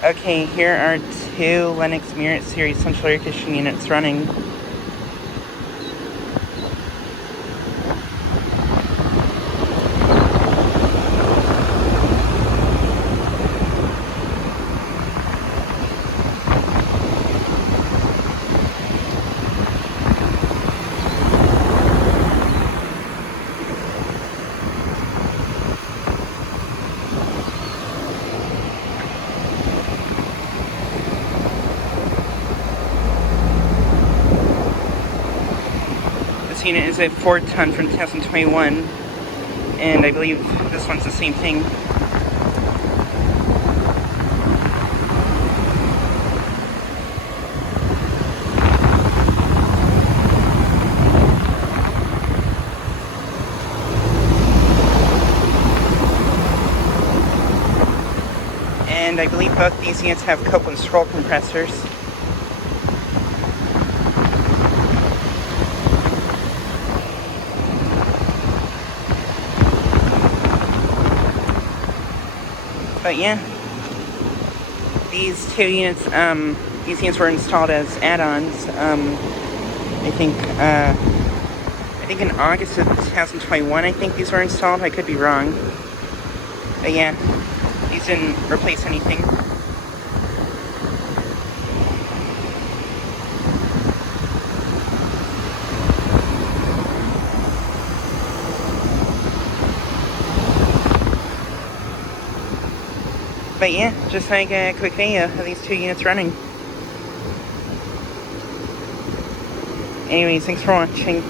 Okay, here are two Lennox Merit Series central air conditioning units running. This unit is a 4-ton from 2021, and I believe this one's the same thing. And I believe both these units have Copeland scroll compressors. But yeah, these units were installed as add-ons. I think in August of 2021, I think these were installed. I could be wrong. But yeah, these didn't replace anything. But yeah, just like a quick video of these two units running. Anyways, thanks for watching.